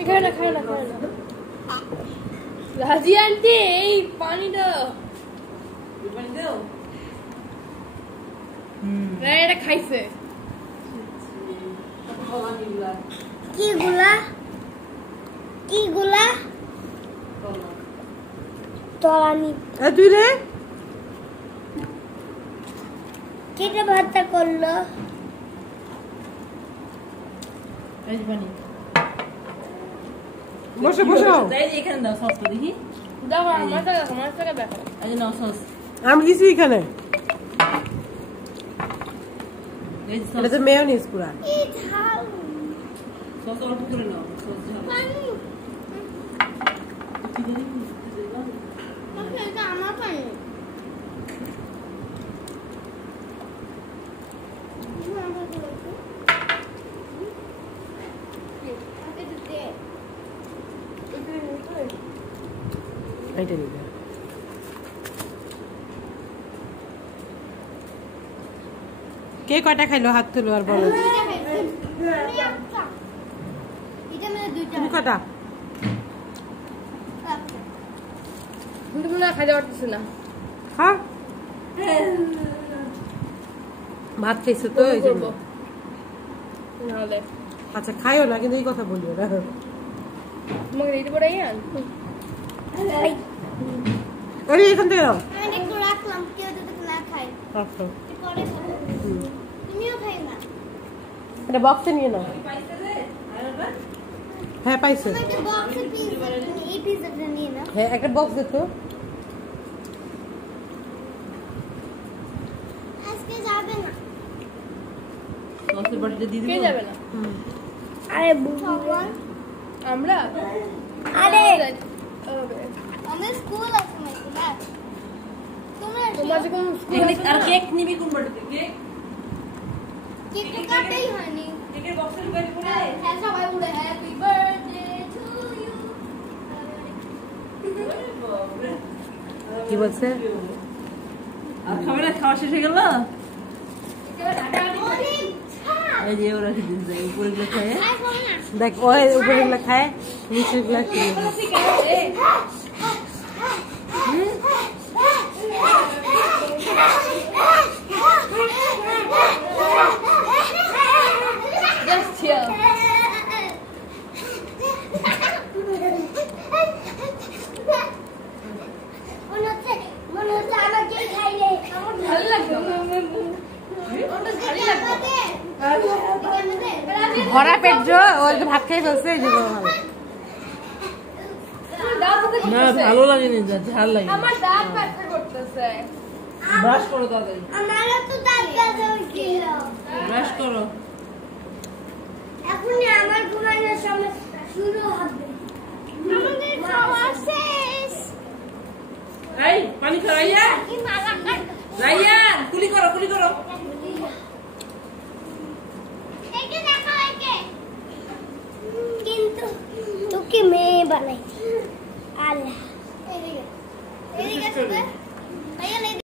খায় না রাজি আন্টি এই পানি দাও এটা খাইছে কি গুলা তলানি তুই রে কেটে ভাতটা করলো বসো এখানে দাও সস দেখি দেখো আমার টাকা দেখো এই নাও সস আমি দিছি এখানে এই সস এটা তো মেয়োনিজ পুরা এই ঝাল সস অল্প করে নাও সস ঝাল পানি এটা আমার পানি এইটা নিবে কে কয়টা খাইলো হাত তুলো আর বলো তুমি কয়টা তুমি না খাইতে পারতেছ না হ্যাঁ ভাত খাইছো তো এই জন্য নাহলে আচ্ছা খাইও না কিন্তু এই কথা বলিও না তোমাকে দিতে পারি আরে এখান থেকে নাও আমি একটু রাখলাম কেউ যদি না খায় আচ্ছা পরে খাবো তুমিও খাই না এটা বক্সে নিয়ে নাও হ্যাঁ পাইছো তুমি একটা বক্সে পিজ্জা এই পিজ্জাটা নিয়ে নাও হ্যাঁ একটা বক্স দে তো আজকে যাবে না সসের বাটিতে দিয়ে কে দিবো যাবে না আরে বুবুর আমরা আরে ওকে আমাদের স্কুল আছে নাকি না তোমরা তোমার যখন আর কেক নিবি কোন বাটিতে কেক কেক তো কাটাই হয়নি কেকের বক্সের বাটি পড়ে হ্যাঁ সবাই উড়ে হ্যাপি বার্থডে টু ইউ কি বলছে আর খাবে না খাওয়া শেষ হয়ে গেল এই যে ওরা কি দিন যায় উপরে গুলো খায় দেখ ওই উপরে গুলা খায় নিচে গুলা খেয়ে Just chill. মনে হচ্ছে আমাকেই খাইলে ভালো লাগবে ভরা পেট ওই ভাত খেয়ে ফেলছে এই যে ভালো না ভালো লাগেনি ঝাল লাগে আমার দাঁত ব্যথা করতেছে ব্রাশ করো তাড়াতাড়ি আমারও তো দাঁত ব্যথা হচ্ছিল ব্রাশ করো এখনই আমার ঘুমানোর সময় শুরু হবে আমাদের খাওয়া শেষ এই পানি খাও রাইয়ান কি মালা কাট রাইয়ান কুলি করো একে দেখো একে কিন্তু তোকে মেয়ে বানাই আল্লাহ